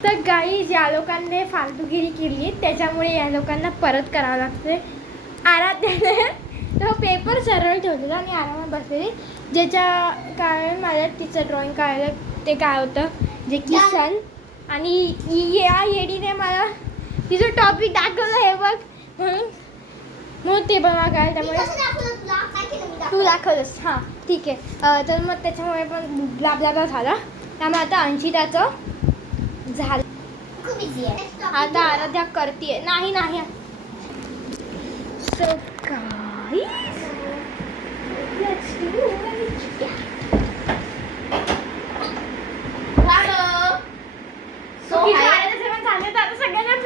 तर गाईज या लोकांनी फालतूगिरी केली त्याच्यामुळे या लोकांना परत करावं लागते. आराध्याने तो पेपर सरळ ठेवलेला आणि आरामात बसलेली, ज्याच्या कारण माझ्या तिचं ड्रॉइंग काढलं ते काय होतं जे की सन. आणि या येडीने मला तिचं टॉपिक दाखवलं हे बघ म्हणून ते बघा काय. त्यामुळे तू दाखवलंस हां ठीक आहे. तर मग त्याच्यामुळे पण ब्लाब्ला झाला. त्यामुळे आता अंशिताचं झालं. आता आराध्या करतीये नाही नाही. सो गाईस लेट्स डू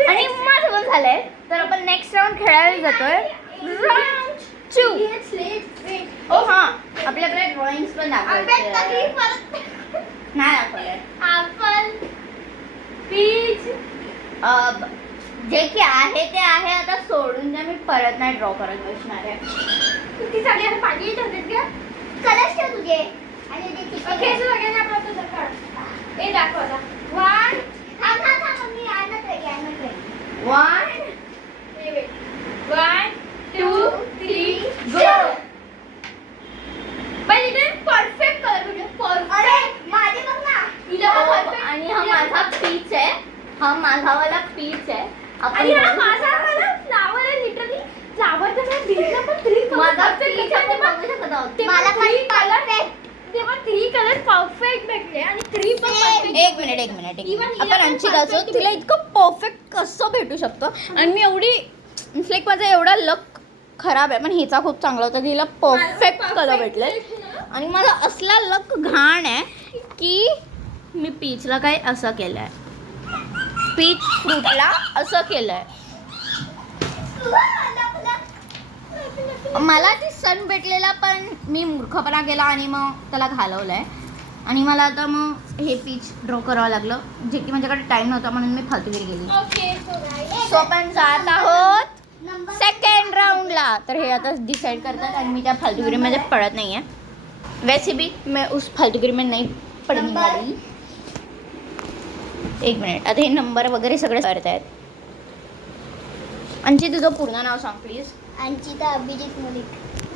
आणि माझं पण झालंय. तर आपण नेक्स्ट राऊंड खेळायला जातोय. राऊंड 2. ओ हा आपल्याकडे ड्रॉइंग्स पण दाखवायचे नाही दाखवले. आपण पीच जे की आहे ते आहे. आता सोडून द्या, मी परत नाही ड्रॉ करत बसणार आहे. किती झाली आता पाणी ठेवतेस का कलर्स ठेव तुझे आणि ओके सो सगळ्यांनी आपलं तुझं काढ हे दाखव आता. 1 1 2 3 गो. पण इथे परफेक्ट कलर म्हणजे परफेक्ट माझे बघ ना. आणि हा माझा पीच आहे. हा माझा वाला पीच आहे. आणि हा माझा वाला फ्लावर आहे. लिटरली फ्लावर तर मी दिसला पण 3 कलर माझा पीच आहे. बघू शकत आहोत. मला पण कलर तेव्हा 3 कलर परफेक्ट भेटले आणि 3 पण perfect. एक मिनिट आपण अंशिकाचं तिला इतकं परफेक्ट कसं भेटू शकतो. आणि मी एवढी फ्लेक माझा एवढा लक खराब आहे, पण हिचा खूप चांगला होता. तिला परफेक्ट कलर भेटले. आणि माझा असला लक घाण आहे की मी पीचला काय असं केलंय, पीच फ्रूटला असं केलंय. मला ती सन भेटलेला पण मी मूर्खपणा केला आणि मग त्याला घालवलंय. आणि मला आता मग हे पीच ड्रॉ करावं लागलं, जे की माझ्याकडे टाइम नव्हता म्हणून मी फालतूगिरी केली. ओके सो आपण जात आहोत सेकंड राउंडला. तर हे आता डिसाईड करतात आणि मी त्या फालतूगिरीमध्ये पडत नाही आहे. वैसे भी मैं उस फालतूगिरी में नहीं पडने वाली. एक मिनिट. आता हे नंबर वगैरे सगळे करत आहेत. अंशी तुझं पूर्ण नाव सांग प्लीज. अंशिता अभिजित मलिक.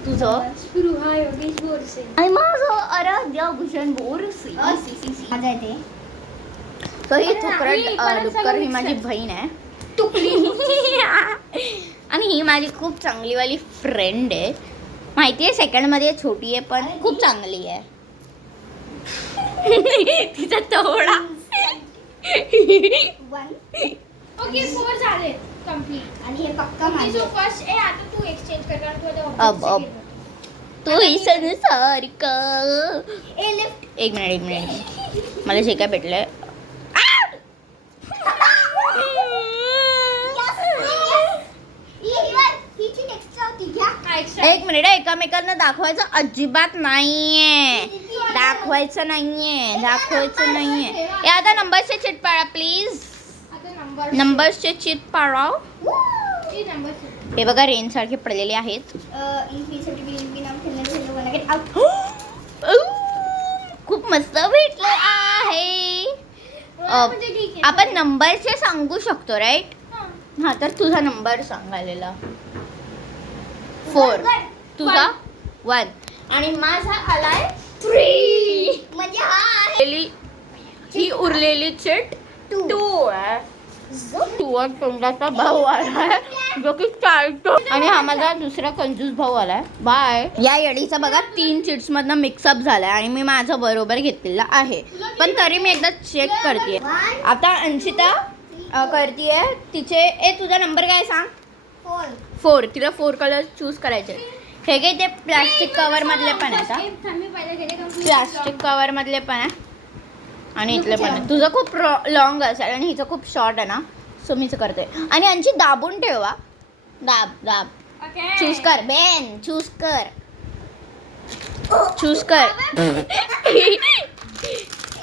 तुझं स्पृहा योगेश बोरसे. आणि माझं आराध्या भूषण बोरसे. माझा आहे ते. तर ही अरे नाही, थुकरट परत डुक्कर सगळं ही माझी mixed. बहीण आहे. आणि ही माझी खूप चांगलीवाली फ्रेंड आहे. माहिती आहे सेकंडमध्ये छोटी आहे पण खूप चांगली आहे. तिचा तोडा. 1 ओके 4 झाले कंप्लीट. आणि हे पक्का ओके माझे. सो फर्स्ट आता तू एक्सचेंज कर कारण तू अब तू ही संसार का. ए लिफ्ट. एक मिनिट मला जे काय भेटलंय. हिची एक्स्ट्रा होती घ्या. एक मिनिट. एकामेकांना दाखवायचं अजिबात नाहीये. दाखवायचं नाहीये. हे आता नंबरचे चिट पाडा प्लीज. आता नंबरचे चिट पाडा. नंबर हे बघा रेन सारखे पडलेले आहेत. खूप मस्त भेटलं आहे. म्हणजे ठीक आहे. आपण नंबरचे सांगू शकतो राईट. हा तर तुझा नंबर सांगायला 4. तुझा 1 आणि माझा आलाय 3. म्हणजे हा आहे ही उरलेली चिट 2 आहे. 2 तोंडाचा भाऊ आलाय जो की चालतो. आणि हा माझा दुसरा कंजूस भाऊ आलाय. बाय. या येडीचा बघा 3 चिट्स मधनं मिक्सअप झालाय आणि मी माझं बरोबर घेतलेलं आहे. पण तरी मी एकदा चेक करते. आता अंशिता करतीये तिचे. तुझा नंबर काय सांग. 4. तिला 4 कलर चूज करायचे. हे काही ते प्लास्टिक कवर मधले पण आहे. प्लास्टिक कवर मधले पण आहे आणि इथले पण आहे. तुझं खूप लॉंग असेल आणि हिचं खूप शॉर्ट आहे ना, सो मीच करते. आणि अंशी दाबून ठेवा. दाब चूज कर बेन. चूज कर.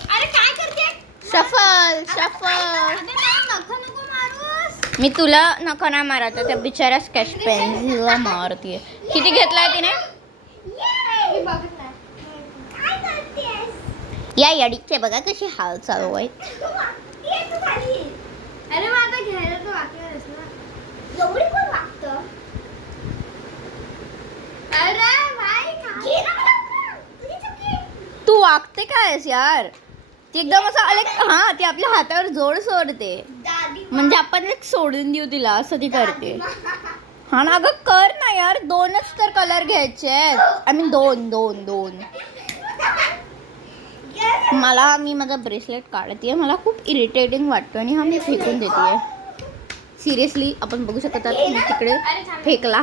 अरे काय करते. शफल. मी तुला नका ना मारत, त्या बिचाऱ्या स्केच पेन्सिलला मारतीये. किती घेतलाय तिने. मी बघत नाही. या येडीचे बघा कशी हाल चालू आहेत. घे तू खाली. अरे मग आता घ्यायला तर वाटणारच ना. एवढी कोण वागतं? अरे भाई घे ना मला लवकर. तुझी चुकी. तू वागते कायस यार? ती एकदम असं आले हा ती आपल्या हातावर जोड सोडते दादी म्हणजे आपण एक सोडून देऊ तिला असं ती करते. हा ना अगं कर ना यार 2च तर कलर घ्यायचे आहेत. आय मीन 2 मला मी माझा ब्रेसलेट काढते मला खूप इरिटेटिंग वाटतं आणि हा मी फेकून देते. सिरियसली आपण बघू शकतात मी तिकडे फेकला.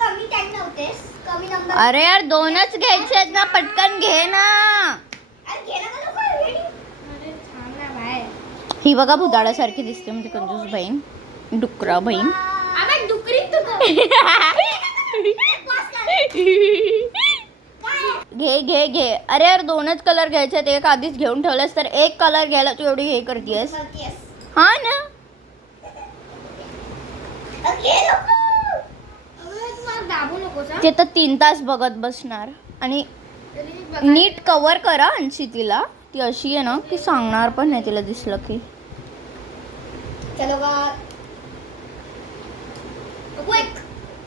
कमी टाइम नव्हतेस. कमी नंबर. अरे यार 2च घ्यायचे आहेत ना पटकन घे ना. अरे घे ना मला लवकर. रेडी. अरे थांब ना बाय. ही बघा भुताळासारखी दिसते म्हणजे कंजूस बहीण डुकरा बहीण. आम्ही डुकरी तू पास कर. घे घे घे. अरे यार 2च कलर घ्यायचे आहेत. एक आधीच घेऊन ठेवलंस तर एक कलर घ्यायला तू एवढी हे करतेस. Yes. हा ना घे लवकर. तू मला दाबू नकोस हा. ते तर 3 तास बघत बसणार आणि तरी बघा. नीट कव्हर करा अंशी तिला. ती अशी आहे ना की सांगणार पण नाही तिला दिसलं की. चलो गा. क्विक.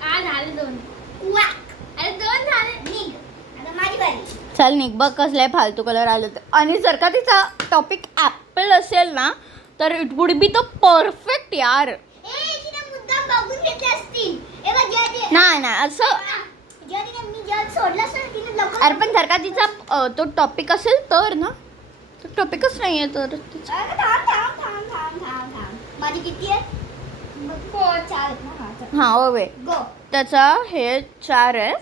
झाले 2. क्वॅक. अरे 2 झाले. निघ. आता माझी बारी. चल निघ बघ कसले फालतू कलर आले तर. आणि जर का तिचा टॉपिक ॲपल असेल ना तर it would be the perfect यार. तिने मुद्दाम बघून घेतले असतील. ए बघ ज्या नाही नाही असं तिने मी ज्या सोडलं असतं तिने लवकर. अरे पण जर का तिचा तो टॉपिक असेल तर ना तो टॉपिकच नाही आहे तर तिचा. अरे थांब. माझी किती आहे? बघ 4 आहेत ना. हा चल. हा ओवे गो. त्याचा हे 4 आहे.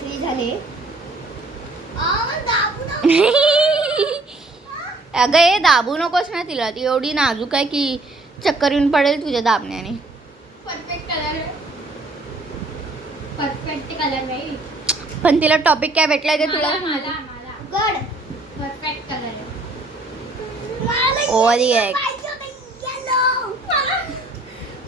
3 झाले. दाबू ना. अगं हे दाबू नकोस ना तिला. ती एवढी नाजूक आहे की चक्कर येऊन पडेल तुझ्या दाबण्याने. Perfect colour. परफेक्ट कलर नाही. पण तिला टॉपिक काय भेटलाय ते तुला मला गड. परफेक्ट कलर आहे. ओवर एक येलो.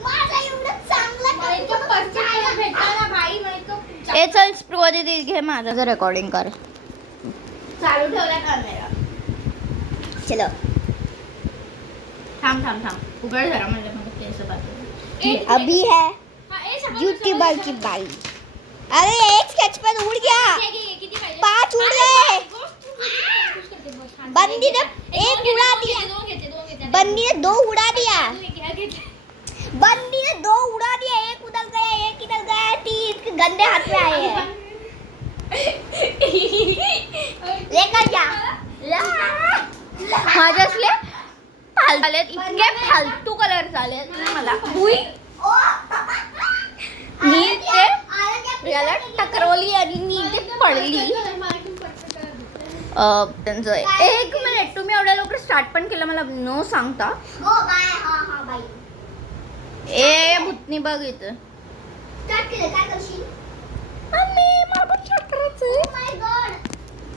माझा एवढं चांगला मला इतकं परफेक्ट कलर भेटला ना भाई. मला इतकं ए चल स्प्रू दे घे माझं रेकॉर्डिंग कर. चालू ठेवला कॅमेरा. चलो. थांब उघड जरा म्हणजे मला केस बाजू. अभी है हा, ए, सगळं यूट्यूबर की बारी. अरे एक स्केच पेन उड़ गया. घे, घे, किती पाहिजे? 5 उड़ गए. बंदी ने एक एक उड़ा दिया. बंदी ने 2 उड़ा दिया. बंदी ने 2 उड़ा दिया. एक उधर गया एक इधर गया. 3 गंदे हाथ में आए हैं. लेकर जा. माझे असले झालेत इतके फालतू कलर झालेत मला. हुई मी ते याला टकरवली आणि मी ते पडली. त्यांचं 1 मिनिट तुम्ही एवढ्या लवकर स्टार्ट पण केलं मला न सांगता. हो बाय. हा बाई. ए भूतनी बघ इथं. स्टार्ट केलं काय करशील? मला पण स्टार्ट करायचंय. Oh my god.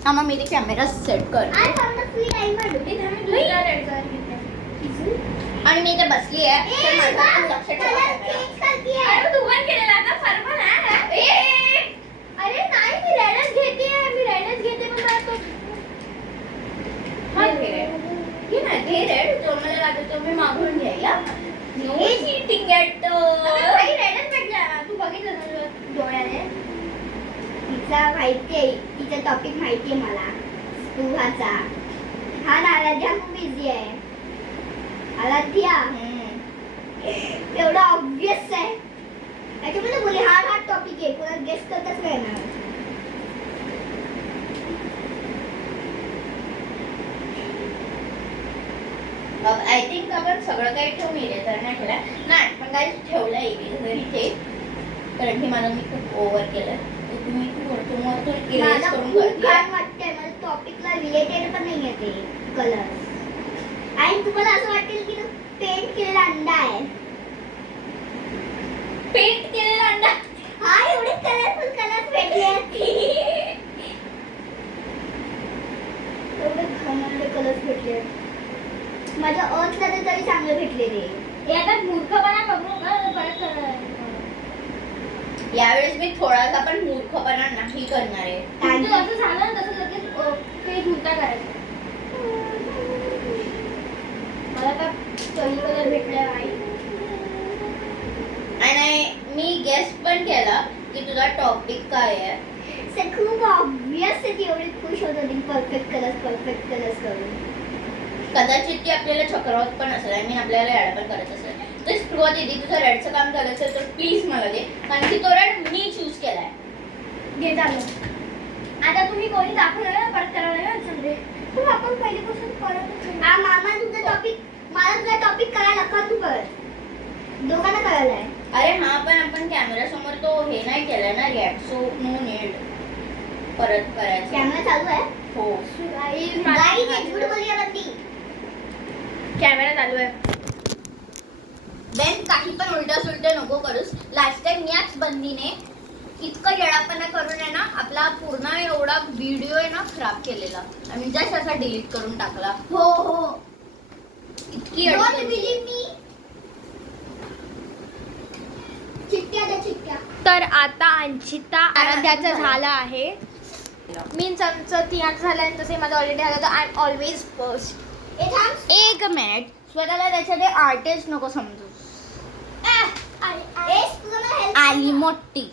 हा मग मी ते कॅमेरा सेट कर I found a free diamond. आणि मी इथे बसली आहे तर माझं पण लक्ष ठेवायचं. चेंज करती है. अरे तू वन केलेला आता फरमान आहे. अरे नाही मी रेडच घेते. मी रेडच घेते पण मला तो घे ना घे रे जो मला लागेल तो मी मागून घ्यायला. नो चीटिंग ॲट काही रेडच भेटला. तू बघितलं ना डोळ्याने. तिचा माहिती आहे. तिचा टॉपिक माहिती आहे मला. स्पूहाचा. हा ना आराध्या खूप बिझी आहे. आराध्या एवढा ऑब्वियस आहे. त्याच्यामध्ये बोले हा टॉपिक आहे. कोणा गेस करताच नाही ना. आय थिंक आपण सगळं काही ठेवून इरेजर नाही केलं. नाही पण काही ठेवलं इरेजर इथे कारण की मला मी खूप ओव्हर केलं. तुम्ही तुम्हाला इरेज मला करून खूप करते. घाण वाटतंय. मला टॉपिकला रिलेटेड पण नाही आहे ते कलर. आणि तुम्हाला असं वाटेल की तो पेंट केलेला अंडा आहे. पेंट केलेला अंडा. हा एवढे कलरफुल कलर भेटले. एवढे घाणेरडे कलर्स भेटले. माझ्या अर्थला तर तरी चांगले भेटले ते. हे आता मूर्खपणा बघू नका. परत यावेळेस मी थोडासा पण मूर्खपणा नाही करणार आहे. तुमचं असं झालं ना तसं लगेच ते झुलता करायचं. मला तर कलर कलर भेटले आई. आणि मी गेस पण केला की तुझा टॉपिक काय आहे. सर खूप ऑब्विस ती एवढी खुश होत होती परफेक्ट कलर्स करून. कदाचित ती आपल्याला चक्रवात पण असेल, आय मीन आपल्याला ऍड पण करायचं असेल. तर स्पृहा दीदी तुझं रेडचं काम झालं असेल तर प्लीज मला दे, कारण की तो रेड मी चूज केलाय. घे चालू. आता तुम्ही कोणी दाखवलं ना परत करायला ना समजे. खूप आपण पहिल्यापासून करत मामा तुझा टॉपिक मला तुझा टॉपिक कळायला का तू कर दोघांना कळालाय. अरे हा पण आपण कॅमेरा समोर तो हे नाही केलाय ना रिॲक्ट, सो नो नीड परत करायचं. कॅमेरा चालू आहे. हो गाईज एक्झिट बोलूया बंदी. कॅमेरा चालू आहे. देन काही पण उलट सुलट नको करूस. लास्ट टाइम याच बंदीने इतकं येडापणा करून आहे ना आपला पूर्ण एवढा व्हिडिओ आहे ना खराब केलेला. आम्ही जस्ट असा डिलीट करून टाकला. हो इतकी डोंट अडचण. बिलीव्ह मी. चिट्ट्या तर आता अंशिता आराध्याचं झालं आहे. मीन्स आमचं तिघांचं झालं आणि तसे माझं ऑलरेडी झालं तर आय एम ऑलवेज फर्स्ट. ए थांब. एक मिनिट, स्वतःला त्याच्यात आर्टिस्ट नको समजू. आली मोठी.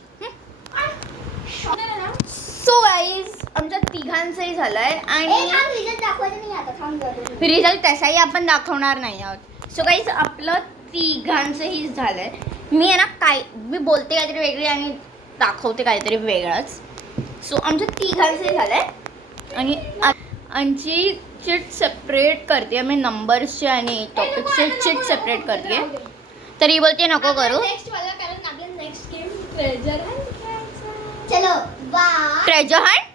सो गाईज आमच्या तिघांचंही झालंय आणि रिझल्ट तसाही आपण दाखवणार नाही आहोत. सो गाईज आपलं तिघांचंही झालंय. मी आहे ना मी बोलते काहीतरी वेगळी आणि दाखवते काहीतरी वेगळंच. सो आमच्या तिघांचंही झालंय आणि आमची चिट सेपरेट करते. मी नंबर्सचे आणि टॉपिक्सचे चिट सेपरेट करते. तरी बोलते नको करू. नेक्स्ट वाला कारण आपलं नेक्स्ट गेम ट्रेजर हंट खेळायचं. चलो वा treasure hunt.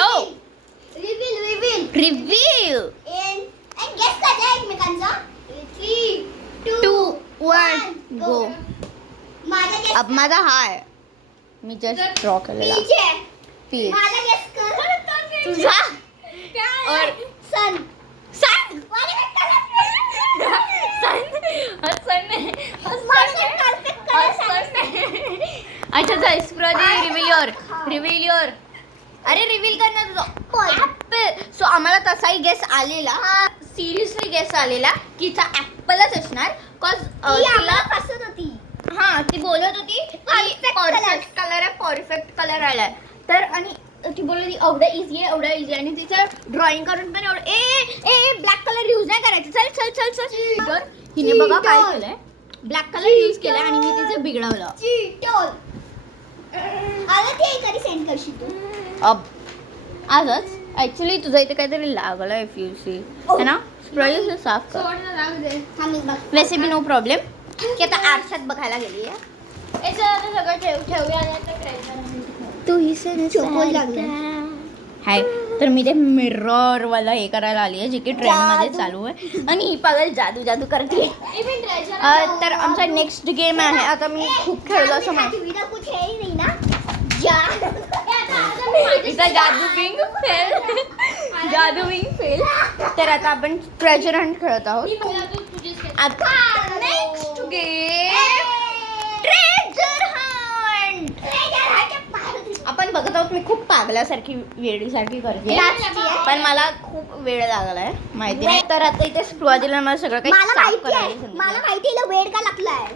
Oh. Reveal reveal. And guess करायचं एकमेकांचा. 3 2 1 गो. माझा गेस अब माझा हा आहे. मी जस्ट ड्रॉ केलेला पीच. माझा गेस कर. तुझा काय? सन सन. अच्छा रिव्हील योर. अरे रिव्हील कर ना तुझं ऍपल. सो आम्हाला तसाही गेस आलेला, सिरियसली गेस आलेला की तिचा ऍपलच असणार. कॉज तिला फसत होती. हा ती बोलत होती परफेक्ट कलर आहे, परफेक्ट कलर आलाय. तर आणि ती बोलत होती एवढा इझी आणि तिचं ड्रॉइंग करून पण एवढं ए ब्लॅक कलर यूज नाही करायचं. चल चल चल चल. तर हिने बघा काय केलंय, ब्लॅक कलर यूज केलाय आणि मी तिचं बिघडवलं. चीटोल. आला ते कधी सेंड करशील तू. अब आजच ऍक्च्युली तुझं इथे काहीतरी लागलं इफ यू सी है ना. स्प्रे साफ कर. सोड ना, जाऊ दे. थांब मी बघ. वैसे भी नो प्रॉब्लेम की आता आरशात बघायला गेली आहे. याचं आता सगळं ठेवूया आणि आता ट्रेजर तू ही से चोकोल लागलं. हाय. तर मी ते मिरर वाला हे करायला आली आहे जे की ट्रेंड मध्ये चालू आहे आणि ही पागल जादू जादू करते. इवन ट्रेजर तर आमचा नेक्स्ट गेम आहे. आता मी खूप खेळलो असं म्हणतो. विना कुछ है ही नहीं ना. जा. जादू बिंग फेल. जादू बिंग फेल. तर आता आपण ट्रेजर हंट खेळत आहोत. आता नेक्स्ट गेम ट्रेजर हंट. आपण बघत आहोत. मी खूप पागल्यासारखी वेडीसारखी करते पण मला खूप वेळ लागलाय माहिती नाही. तर आता इथे सुरुवातीला मला सगळं काही मला साफ माहिती करायला आहे. सांगितलं. मला माहिती आहे वेळ का लागलाय.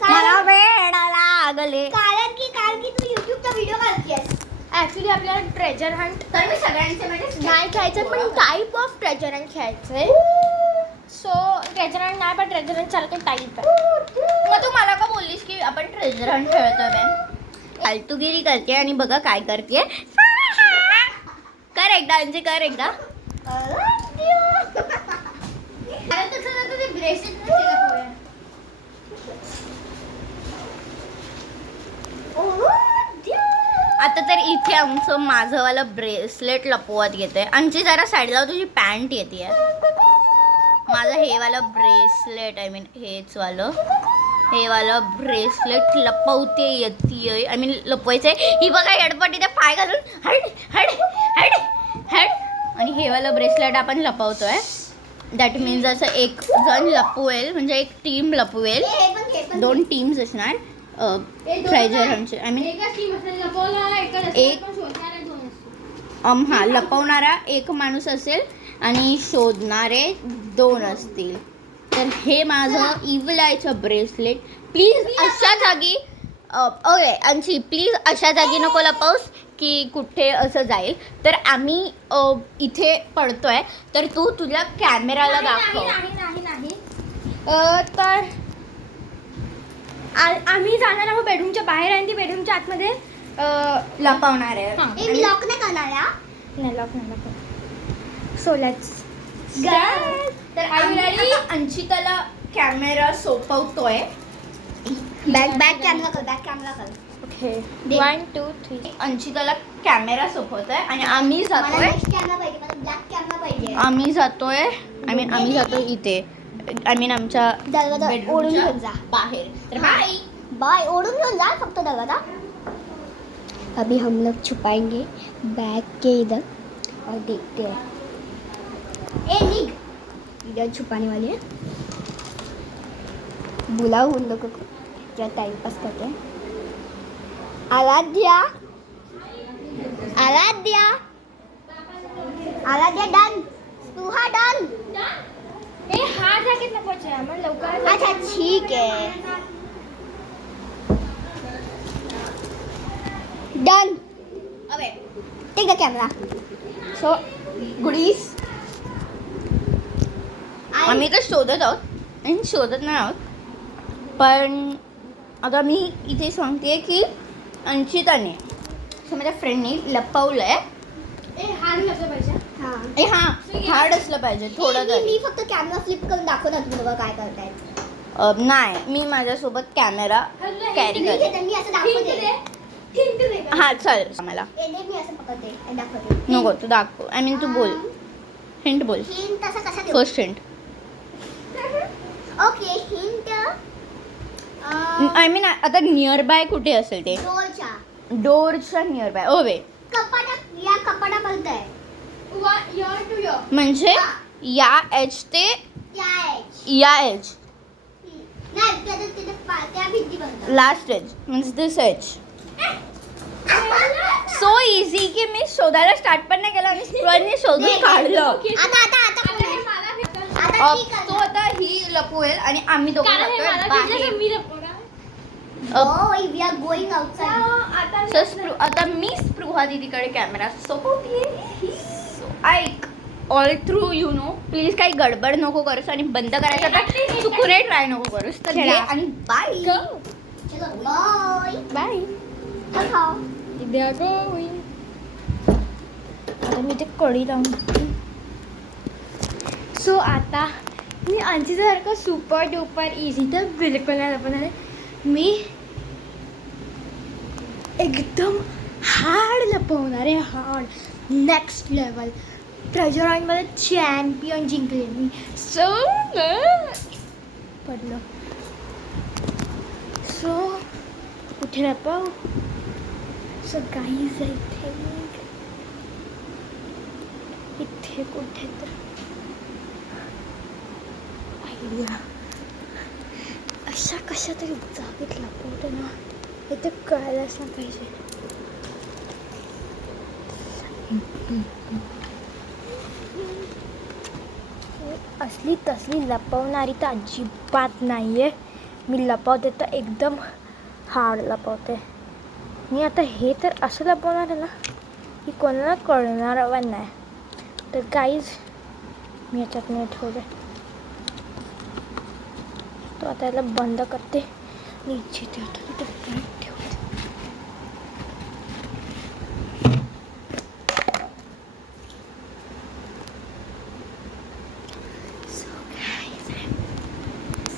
मला वेळ लागले. कारण की तू YouTubeचा व्हिडिओ काढतेस. ऍक्च्युली आपल्याला ट्रेजर हंट तर मी सगळ्यांच्या मध्ये नाही खेळायचं पण टाईप ऑफ ट्रेजर हंट खेळायचंय. सो ट्रेजर हंट नाही पण ट्रेजर हंट सारखं टाईप आहे. मग तू मला का बोललीस की आपण ट्रेजर हंट खेळतोय मॅम. फालतूगिरी करते आणि बघा काय करते. कर एकदा म्हणजे कर एकदा. आता तर इथे आमचं माझंवालं ब्रेसलेट लपवत घेते. आमची जरा साईडला तुझी पॅन्ट येते. माझं हे वालं ब्रेसलेट आय मीन हेच वालं हे वालं ब्रेसलेट लपवते येते. I mean लपवायचंय. ही बघा हेडपट इथे पाय घालून हड हड हड हड. आणि हे वालं ब्रेसलेट आपण लपवतोय. दॅट मीन्स असं एक जण लपवेल म्हणजे एक टीम लपवेल. 2 टीम्स असणार ट्रेजर हंटचे. आय मीन एकाच टीम असेल लपवला, एकाच एक- पण शोधणारे 2 असतील. हा लपवणारा एक माणूस असेल आणि शोधणारे 2 असतील. तर हे माझं इव्हल आयचं ब्रेसलेट. प्लीज अशा जागी ओके अंशी प्लीज अशा जागी नको लपवस की कुठे असं जाईल. तर आम्ही इथे पडतोय तर तू तुझ्या कॅमेराला दाखव. नाही. तर आम्ही जाणार आहोत बेडरूमच्या बाहेर आणि ती बेडरूमच्या आतमध्ये लपवणार आहे. मी लॉक नाही करणार या. नाही लॉक. सो लेट्स तर आम्ही अंशिताला कॅमेरा सोपवतोय. बॅक कॅमेरा कर. ओके दे. 1 2 3. अंशिताला कॅमेरा सोपवतोय आणि आम्ही मला जातोय नेक्स्ट कॅमेरा पाहिजे, मला ब्लॅक कॅमेरा पाहिजे. आम्ही जातोय इथे आमच्या दरवाजा bedroom ओढून च्या घेऊन जा. बाहेर. तर बाय. बाय ओढून घेऊन जा फक्त दरवाजा. अभी हम लोग छुपाएंगे बैग के इधर और देखते हैं. निग इधर छुपाने वाले हैं. बुलाओ उन लोगों को क्या टाइम पास करते हैं. आराध्या डन. स्पृहा डन. हा जागेत नको मग लवकर. अच्छा ठीक आहे. डन. अबे take the camera. So goodies आम्ही तर शोधत आहोत आणि शोधत नाही आहोत. पण आता मी इथे सांगते की अंशिताने माझ्या फ्रेंडने लपवलंय. हा नसलं पाहिजे. हां. हार्ड असलं पाहिजे थोडं तरी. मी फक्त कॅमेरा फ्लिप करून दाखवणार तुम्ही बघा काय करतायत. नाही मी माझ्यासोबत कॅमेरा कॅरी करते. मी असं दाखवते. हा चल मला मी असं पकडते आणि दाखवते. नको तू दाखव आय मीन तू बोल. हिंट बोल. हिंट तसा कसा देऊ. First hint. Okay hint. I mean आता नियर बाय कुठे असेल ते. डोरच्या नियर बाय. ओवे कपाटापर्यंत आहे. म्हणजे या एच ते या एच त्या भिंतीपर्यंत. लास्ट एज म्हणजे दिस एज. सो इझी की मी शोधायला स्टार्ट पण नाही केलं आणि स्प्रॉनी शोधून काढलं. आता तो आता ही लपवेल आणि आम्ही दोघं जातोय बाहेर. We are going outside. आता मी स्पृहा दीदीकडे कॅमेरा सोपवते. ऐक all through you know please काही गडबड नको करूस आणि बंद करायचं तर चुकूनही ट्राय नको करूस. तर घे आणि बाय. बाय. आता मी ते कडी लावून. सो आता मी अंशीसारखं सुपर डुपर इझी तर बिलकुल नाही लपवणार आहे. मी एकदम हार्ड लपवणार आहे. Hard next level. ट्रेजर हंटमध्ये चॅम्पियन जिंकले मी. सो पडलं. सो कुठे लपव. सो गाईज आय थिंक इथे कुठे तर आयडिया. अशा कशा तरी जागेत लपवतो ना हे तर कळायलाच नाही पाहिजे. असली तसली लपवणारी तर अजिबात नाही आहे. मी लपवते तर एकदम हार्ड लपवते. मी आता हे तर असं लपवणार आहे ना की कोणाला कळणार पण नाही. तर गाईज मी याच्यात नाही ठेवले. तो आता याला बंद करते आणि जिथे होतं तिथे परत ठेवते.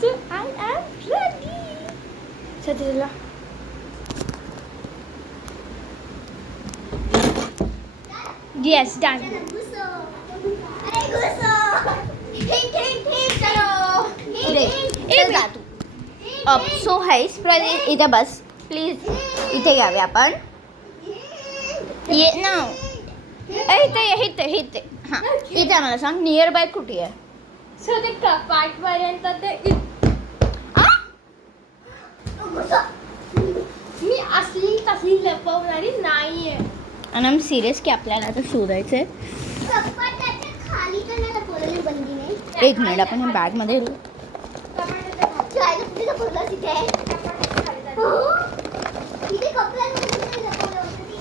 So I am ready. सतीला yes done. जा तू. सो हाईस प्रदीप इथे बस प्लीज. इथे घ्यावे आपण. ये ना इथे हां इथे मला सांग नियर बाय कुठे आहे. सो ते कपाटपर्यंत ते मी असली तसली लपवणारी नाही आहे. आणि आम्ही सिरियस की आपल्याला आता शोधायचं आहे. कपाटाच्या खाली तर नाही लपवलेली बंदी नाही. एक मिनिट आपण हे बॅगमध्ये शिवायला कुठे लपवलं तिथे? तिथे कपड्यांमध्ये कुठे लपवलं होतं तिथे?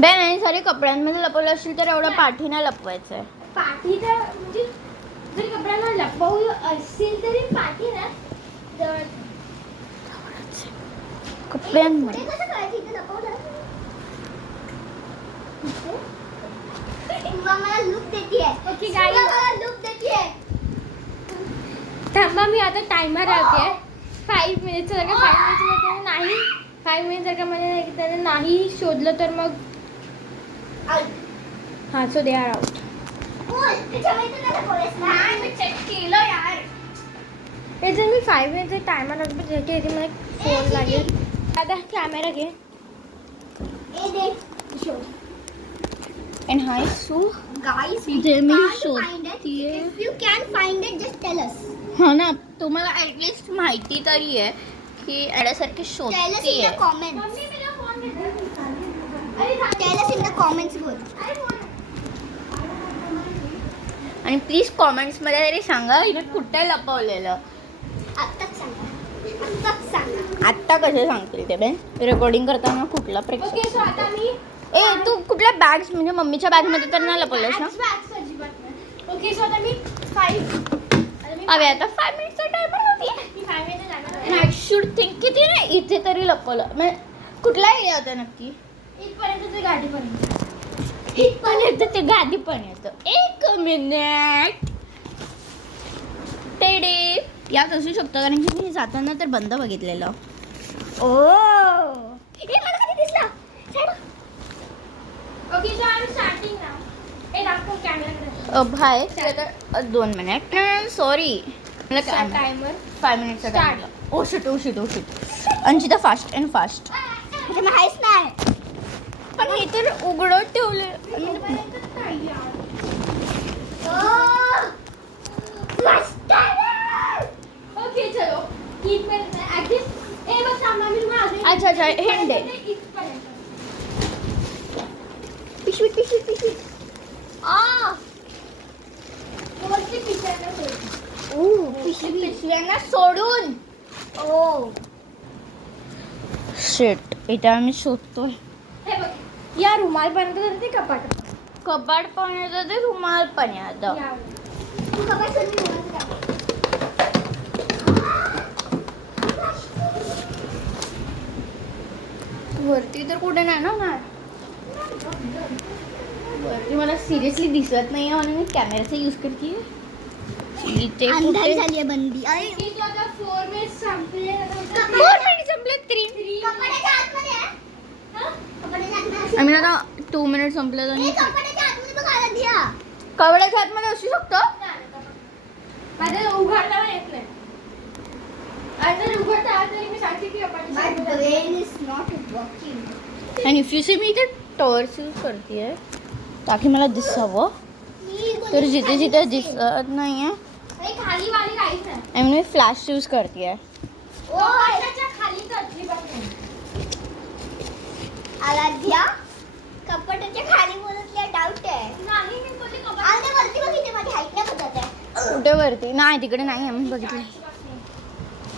बॅन आणि सॉरी कपड्यांमध्ये लपवलं असेल तर एवढं पाठीनं लपवायचं आहे. पाठी तर म्हणजे जर कपड्यांना लपवलं असेल तरी पाठी ना जवळ कपड्यांमध्ये पुढे कसं कळायचं इथे लपवलं? तुला मला लुक देतीये. ओके तुला गाईज, मला लुक देतीये. थांबा मी आता टायमर लावते 5 मिनिट. जर का 5 मिनिट नाही 5 मिनिट जर का मला त्याने नाही शोधलं तर मग आउट. हां सो दे आर आउट. बोल, त्याच्यामध्ये तर नाही लपवलंस ना? मी चेक केलं यार. हे जर मी 5 मिनिटचा टायमर लावतो पण त्याच्या इथे मला फोन लागेल. आता कॅमेरा घे. ए दे. शोध. आणि हाय सो Guys, इथे मी can't find it. शोधतीये. If you can find it, just tell us. हो ना, तुम्हाला ऍटलिस्ट माहिती तरी आहे की अड्यासारखी Tell us in शोधतीये. the comments. Tell us in the comments, बोल. आणि प्लीज कॉमेंट्समध्ये तरी सांगा हिने कुठे लपवलेलं. आत्ताच सांगा. आत्ताच सांगा. आत्ता कसे सांगतील ते बेन? रेकॉर्डिंग करताना कुठला ओके सो प्रेक्षक? आता मी ए तू कुठल्या बॅग्स म्हणजे मम्मीच्या बॅगमध्ये तर नाही लपवलंस ना? ओके सो आता मी 5 अरे आता 5 मिनिटचा टायमर होती. मी 5 मिनिट जाणार आय शुड थिंक किती ना इथे तरी लपवलं म्हणजे कुठला एरिया होता नक्की? इथपर्यंत ते गाडीपर्यंत. पण येतं ते गादी पण येतं. एक मिनिट टेडे यात असू शकतं कारण की मी जाताना तर बंद बघितलेलं. ओ मला कधी दिसला? Okay so I am starting now. ए दाखव कॅमेराकडे. भाय 2 मिनिट सॉरी मला टायमर 5 मिनिटचा Start. Time. Oh shit oh shit oh shit. Anshita fast and fast. म्हणजे माहीत नाही. पण हे तर उघडत ठेवले. ओके चलो इथपर्यंत ॲटलीस्ट ए बस थांबा मी तुम्हाला अजून अच्छा अच्छा हिंट आहे. इथपर्यंत. पिशवी पिशवी पिशवी. वरती पिशव्यांना सोडून. पिशवी. पिशव्यांना सोडून. ओ. शिट इथे आम्ही शोधतोय. हे बघ या रुमालपर्यंत तर ते कपाट. कपाट पण येतं ते रुमाल पण येतं. यावर. तू कपाट सोडून रुमाल टाक. वरती तर कुठे नाही ना वरती मला सिरियसली दिसत नाही म्हणून मी कॅमेराचा यूज करते. इथे अंधारी कुठे झाली आहे बंदी. अरे इथे आता 4 मिनिट संपले. 4 मिनिट संपले 3. कपाटाच्या आतमध्ये आहे. हं? कपाटाच्या आतमध्ये. आम्ही आता 2 मिनिट संपले ए, आणि कपाटाच्या आतमध्ये बघ आराध्या. कवड्याच्या आतमध्ये असू शकतं. माझ्या उघडता पण येत नाही. आणि जर उघडता आला तरी मी सांगते की My कपाट. brain is not working. आणि इफ यू सी मी इथे टॉर्च यूज करते ताकि मला दिसावं. तर जिथे जिथे दिसत नाही आहे अरे खाली वाली काहीच नाही. आणि मी फ्लॅश यूज करते. कपाटाच्या खाली तर अजिबात नाही. आराध्या कपाटाच्या खाली बोलतल्या डाऊट आहे. नाही मी बोलली कपाट. आणि वरती बघ इथे माझी हाईट नाही बघत आहे. कुठे वरती नाही तिकडे नाही आम्ही बघितलं.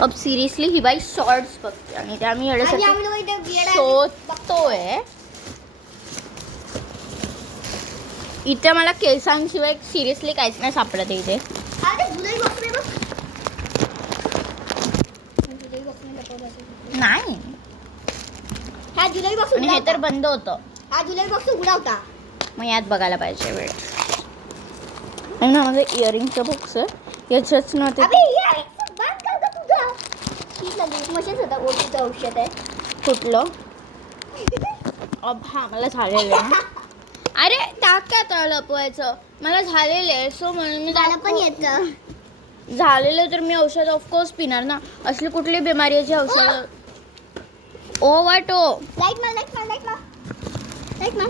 अब सिरियसली ही बाई शॉर्ट्स बघते आणि त्या आम्ही आणि एवढ्यासाठी आम्ही लोक इथे weird आहे. शोधतोय. इथे मला केसांशिवाय सिरियसली काहीच नाही सापडत इथे. अरे जुलै बॉक्स बघ. जुलै बॉक्समध्ये लपवलं असेल. नाही हा जुलै बॉक्स आणि हे तर बंद होतं. हा जुलै बॉक्स उघडा होता. मग यात बघायला पाहिजे वेळ. आणि ना माझं इयरिंगचं बॉक्स आहे याच्याच नव्हते. अबे हे बंद कर गं तुझं. ठीक लागली मशीन होता ओटीचं औषध आहे. कुठलं अब हा मला झालेलं आहे. अरे टाक्यात लपवायचं मला झालेलं आहे सो म्हणून मी मला पण येतं. झालेलं तर मी औषध ऑफकोर्स पिणार ना. असली कुठली बिमारीची औषध. ओ वाटो लाईट मार लाईट मार लाईट मार लाईट मार.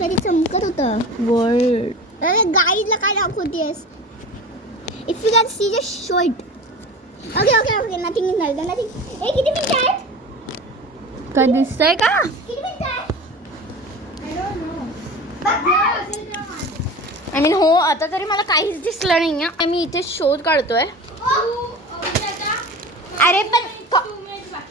तरी चमकत होतं. वर्ड अरे गाईडला काय दाखवतेस? If you can see just show it. Okay okay okay nothing is nothing. ए किती मिनिटं आहेत? का दिसतंय का किती मिनिटं आहेत? आय मीन हो, आता तरी मला काहीच दिसलं नाही आहे. मी इथे शोध काढतोय. अरे पण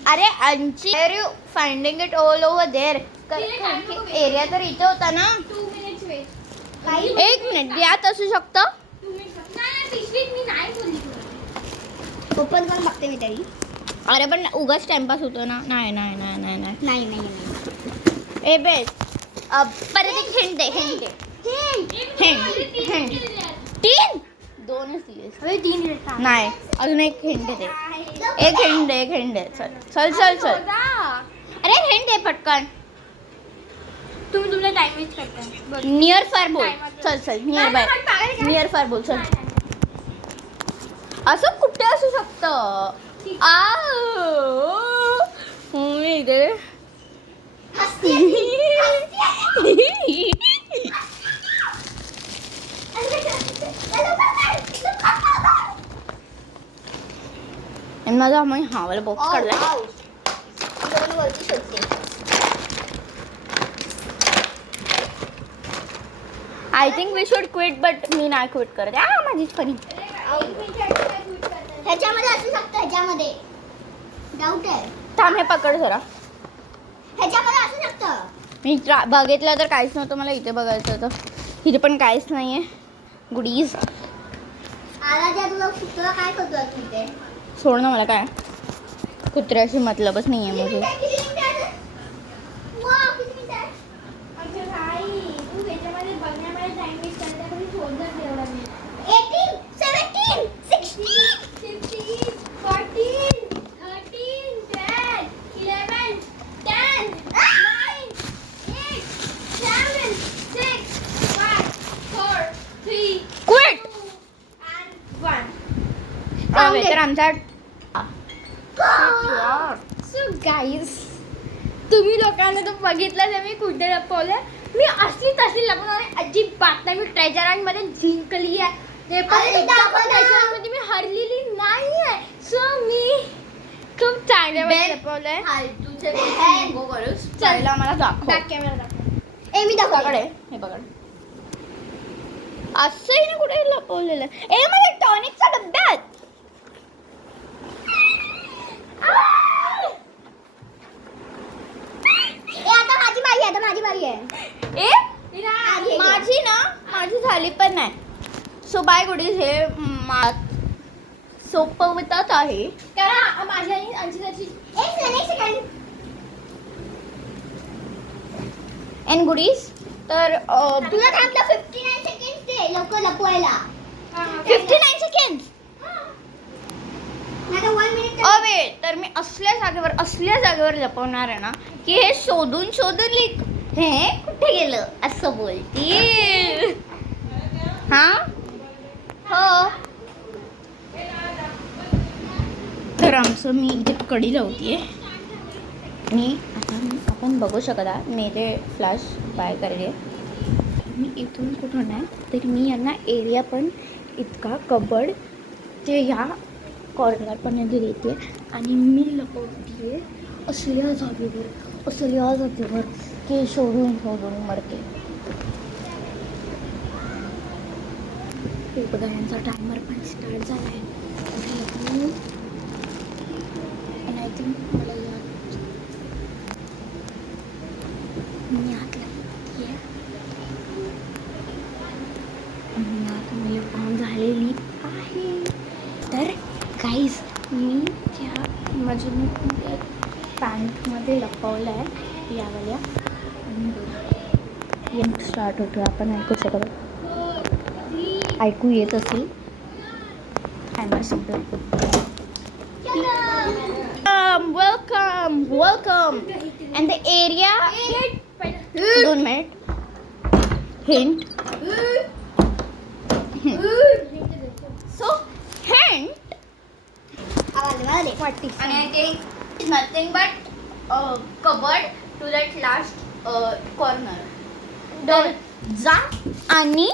अरे Anchi, are you finding it all over there? Area तर इथे होता ना. 2 minutes wait. 1 मिनिट यात असू शकतं. ओपन करून बघते मी तरी. अरे पण उगाच टाइमपास होतो ना. नाही नाही नाही नाही नाही नाही नाही नाही. ए बेस परत एक हिंट दे. हिंट 3 2च दिलेस. नाही अजून एक हिंट दे. एक हिंट दे. चल अरे हिंट दे पटकन. तुम्ही तुमचा टाइम वेस्ट करताय. नियर फार बोल. चल नियर फार बोल. चल असं कुठे असू शकतं? मी इथे माझा मग हा वाला बॉक्स काढला. वरती शोधते. I think we should quit but मी नाही क्विट करत. माझीच फनी. ह्याच्यामध्ये असू शकतं. ह्याच्यामध्ये डाऊट आहे. थांब हे पकड जरा. ह्याच्यामध्ये असू शकतं. मी बघितलं तर काहीच नव्हतं. मला इथे बघायचं होतं. इथे पण काहीच नाही आहे. गुडीज आला ज्या तुला काय करतो तिथे? सोड ना. मला काय कुत्र्याशी मतलबच नाही आहे माझे. अच्छा भाई, तू त्याच्यामध्ये बघण्यामध्ये टाइम वेस्ट करता कधी शोधत एवढा मी. 18, 17, 16, 15, 14, 13, 10, 11, 10, 9, 8, 7, 6, 5, 4, 3, क्विट. 2, and 1. तर आमचा सो गाईज, तुम्ही लोकांना तो बघितला तर मी कुठे लपवलं. मी असली तशी लपवणार अजिबात नाही. मी ट्रेजर हंट मध्ये जिंकली आहे. ते पण अरे एकदा दाखव पण ना. treasure hunt मध्ये मी हरलेली नाही आहे. सो मी खूप चांगल्या वेळी लपवलंय. चला मला दाखव. बॅक कॅमेरा दाखव. ए मी दाखवते. पकड हे पकड. असंही ना कुठे लपवलेलं. ए माझ्या टॉनिकचा डब्यात. ए आता माझी बारी आहे. आता माझी बारी आहे. ए माझी झाली पण नाही. So bye goodies. हे सोपवतात आहे. कारण माझ्या आणि अंशिताची एक सेकंड. अँड गुडीज तर तुला थांबलं 59 सेकंड ते लवकर लपवायला. 59 सेकंड. नाही तर 1 मिनिट. अवे तर मी असल्या जागेवर लपवणार आहे ना की हे शोधून लिख. हे कुठे गेलं असं बोलती. हा हो. तर आमचं मी इथे कडी लावतीये. आणि आता आपण बघू शकत आहात मी इथे फ्लॅश बाय करते. मी इथून कुठून नाही तर मी यांना एरिया पण इतका कबड ते ह्या कॉर्नरपर्यंत देते आणि मी लपवते असल्या जागेवर की शोधून मरते. हे बघा यांचा टायमर पण स्टार्ट झाला आहे. आय थिंक मला मी आत लपते आणि आता मी लपवून झालेली आहे. तर गाईज मी त्या माझ्या पॅन्टमध्ये लपवलं आहे यावाल्या. स्टार्ट होतो. आपण ऐकू शकतो. ऐकू येत असेल. टायमर संपला. Welcome and the area. 2 minute. Hint. So hint and I think it's nothing but cupboard to that last corner. तर जा आणि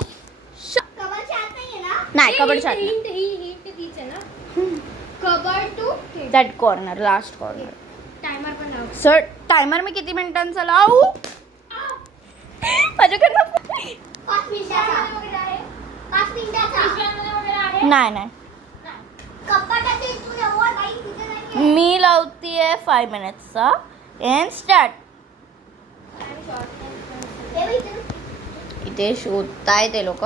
कवरच्या आत नाहीये ना? नाही कबडच्या हिंट तीच आहे ना. Cover to that corner last corner. Timer पण लाव. सर टायमर मी किती मिनिटांचा लावू? माझ्याकडनं 5 मिनिटाचा. 5 मिनिटाचा. नाही कपाटाचे तू एवढं बाई तुझं नाही. मी लावतीये 5 मिनिट्सचा अँड स्टार्ट. हे बघ इथे. इथे शोधताय ते लोक,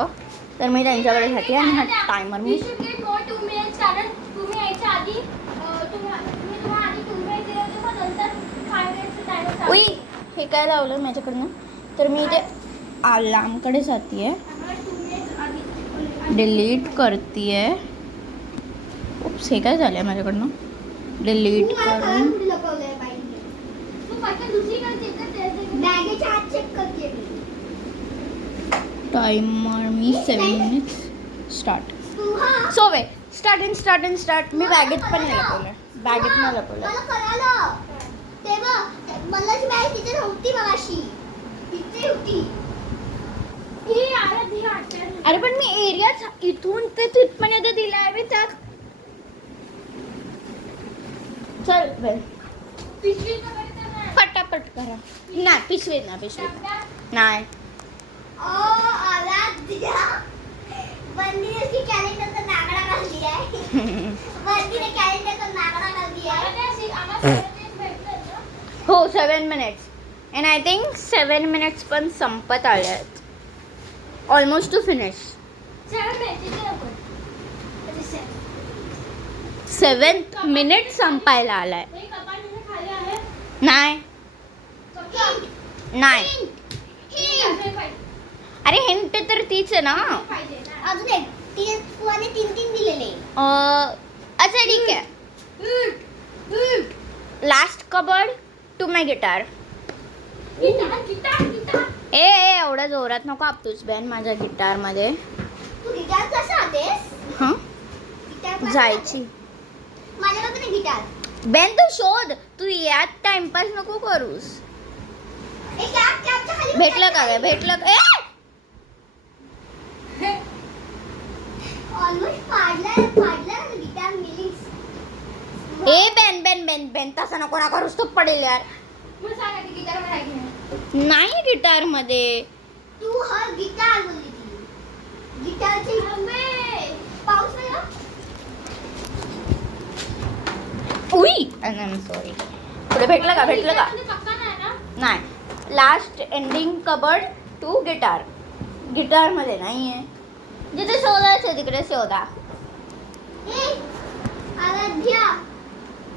तर मी त्यांच्याकडे जाते आणि हा टायमर मी कारण तुम्ही यायच्या आधी मी तुम्हाला आधी 2 मिनिट दिले होते, मग नंतर 5 मिनिटचं टायमर उई हे काय लावलं माझ्याकडनं, तर मी इथे अलार्मकडे जातीये, डिलीट करतीये. उप्स हे काय झालंय माझ्याकडनं, डिलीट करून लपवलंय बाई. तू पटकन दुसरीकडे check कर, ते- बॅगेच्या आत चेक करते मी. टायमर मी 7 मिनिट्स स्टार्ट. तू हा. सो वे स्टार्ट. मी बॅगेत पण नाही लपवलंय, बॅगेत नाही लपवलंय. मला कळालं. तेव्हा मलाच बॅग तिथे नव्हती मगाशी. तिथे होती. ही आराधी आठवण. अरे पण मी एरिया इथून ते तिथपर्यंत दिलाय मी त्यात. चल वेल पिशवीत वगैरे तर नाही. पटापट करा. नाही पिशवीत नाही. आराध्या. बंदीने की कॅलेंडरचा नागडा घालली आहे. बंदीने कॅलेंडरचा नागडा घालली आहे. आम्हाला सगळं तेच भेटलं ना. हो 7 minutes and I think 7 minutes पण संपत आले आहेत. Almost two finish. 7 मिनिट तिथे नको. 7th मिनिट संपायला आलाय. हे कपाट तिथे खाली आहे. नाही नाही हे पाहिजे. अरे हिंट तर तीच आहे ना. पाहिजे ना. अजून एक. तिने 3 दिलेले. अच्छा ठीक आहे. Last cupboard to my guitar. Guitar. ए एवढ्या जोरात नको आपतूच बेन माझ्या गिटारमध्ये. तू गिटार कसा आतेस? हां गिटार कसा जायची. आतेस? माझ्याकडे पण गिटार. बेन तू शोध, तू यात टाइमपास नको करूस. ए कॅपच्या खाली भेटलं का भेटलं का? ऑलमोस्ट पाडला गिटार मिलिंग्स. ए बेन तसं नको ना करूस, तू पडेल यार. मग सांगा ती गिटार मला घे. नाही गिटार मध्ये. तू हा गिटार बोलली ती. गिटारची पाऊस नाही ना? उई आय एम सॉरी. पुढे भेटलं का पक्का नाही ना. नाही. Last ending cupboard to guitar. Guitar मध्ये नाहीये. जिथे शोधायचं तिकडे शोधा. ए आराध्या.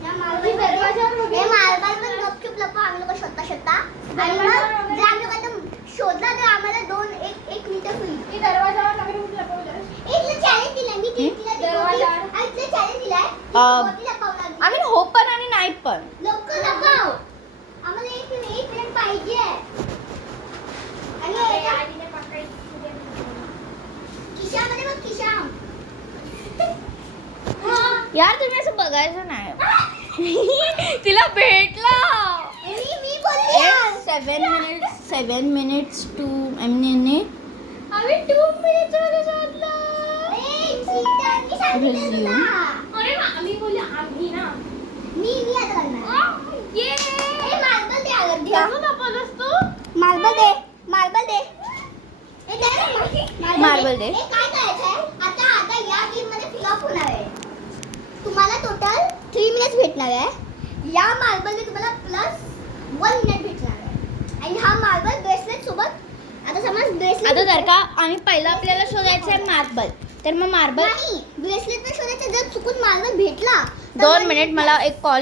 या ती दरवाजावर उभी आहे. मार्बल पण गपचूप लपा आम्ही लोक शोधता. आणि मग जर आम्ही लोकांना शोधला तर आम्हाला 1 मिनिट होईल. ती दरवाजावर वगैरे उभी लपवलं. एक चॅलेंज दिलाय मी तिला दरवाजा. आणि चॅलेंज दिलाय. अं, बोटी लपवला मी. आम्ही हो पण आणि नाही पण. लवकर लपव. आम्हाला 1 मिनिट पाहिजे. आणि अरे, याच्या आधीने पकडायची. खिशामध्ये बघ खिशा. यार तुम्ही असं बघायचं नाही. तिला भेटला. मी बोलली यार. 7 मिनिट्स टू एमने आम्ही 2 मिनिट मध्ये शोधलं. ए, चिंता, मी सांगितलं Resume. तुला. अरे आम्ही बोलले आम्ही ना. मी आता करणार. ये ए, मार्बल दे आराध्या. कसं लपवलंस तू? मार्बल दे. ए, दे ना, मार्बल दे. ए, काय करायचंय? आता या गेम मध्ये फिलअप होणार आहे. तुम्हाला टोटल 3 मिनिट्स भेटणार आहे. या मार्बलने तुम्हाला प्लस 1 मिनिट भेटणार आहे. आणि हा मार्बल ब्रेसलेट सोबत आता समज ब्रेसलेट आता जर का आणि पहिलं आपल्याला शोधायचं आहे मार्बल, तर मग मार्बल नाही ब्रेसलेट पण शोधायचं. जर चुकून मार्बल भेटला तर 2 one मिनिट minute मला एक कॉल